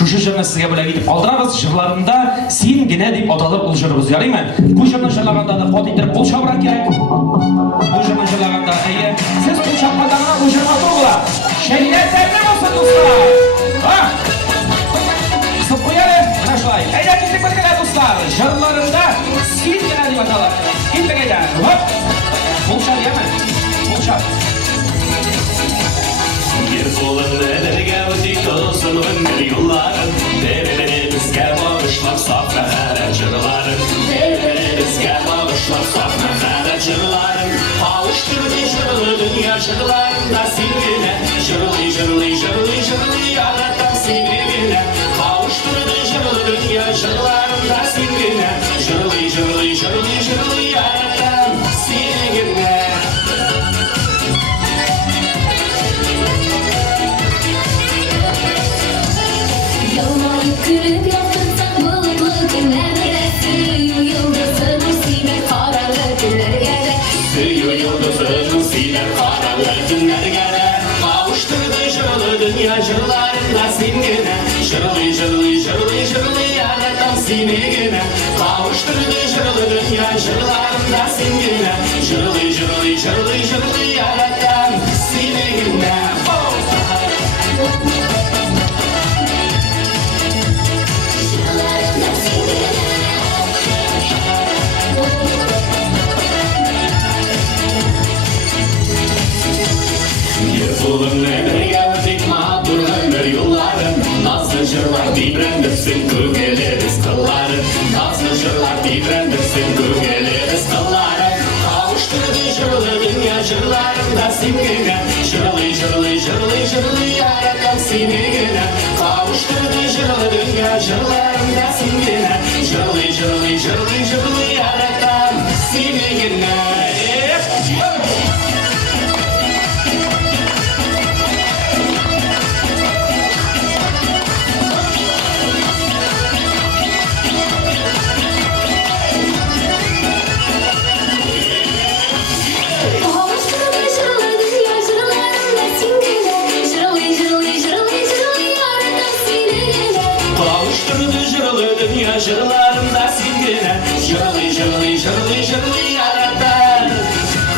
Şuşu jırını sizge böyle gidip aldırarız. Jırlarında sengine deyip atalып ул jırыбыз, ярыймы? Bu jırını jırlaganda da kod иттерип кул чабырак керек. Bu jırını jırlaganda, siz kul çapkanda gana bu jırma turgula. Şehriyetlerde olsun dostlar. Sıp koyalım. Mana şulay. Gittik birlikte dostlar. Jırlarında sengine deyip atalım. Gittik ayda. Hop. Bulşar yeme. Bulşar. Bir kolunda ellerge ötük olsun ömür yolların. Birbirimizge bağışlap safra her cırların. Birbirimizge bağışlap safra her cırların. Kavuşturdu jırlı dünya jırlarında sengine. Jırlı jırlı jırlı jırlı yaratan sengine. Kavuşturdu jırlı dünya jırlarında sengine. Jırlı jırlı jırlı jırlı yaratan sengine. Kırıp yaktırsan bulutlu günlerde Suyu yıldızın siler karanlık günler gele Suyu yıldızın siler karanlık günler gele Kavuşturdu jırlı dünya jırlarında sengine Jırlı jırlı jırlı jırlı yaratan sengine Kavuşturdu jırlı dünya jırlarında sengine Jırlı jırlı jırlı jırlı yaratan sengine Yırtılın ömürge ötük mağdur ömür yolların Nazlı jırlar dibrendirsin kögeleriz kılların Nazlı jırlar dibrendirsin kögeleriz kılların Kavuşturdu jırlı dünya jırlarında sengine Jırlı jırlı jırlı jırlı yaratan sengine Kavuşturdu jırlı dünya jırlarında sengine Jırlı jırlı jırlı jırlı yaratan sengine Jırlarında sengine Jırlı jırlı jırlı jırlı yaratan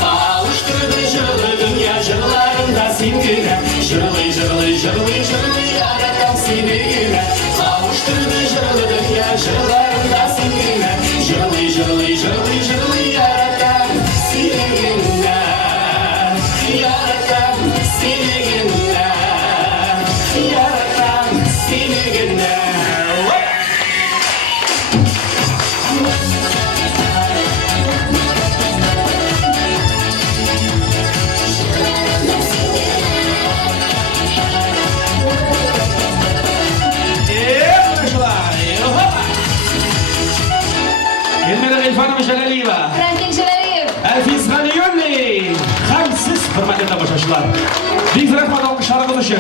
Kavuşturdu jırlı dünya jırlarında sengine Jırlı jırlı jırlı jırlı yaratan sengine Kavuşturdu jırlı dünya jırlarında sengine Jırlı jırlı jırlı jırlı yaratan sengine Yaratan sengine Yaratan sengine Elfana Müşelaliva. Franklin Şelaliyev. Elfiz Ganiyonli. Hem siz hürmetli başarılar. Biz rahmet alkışlarımız için.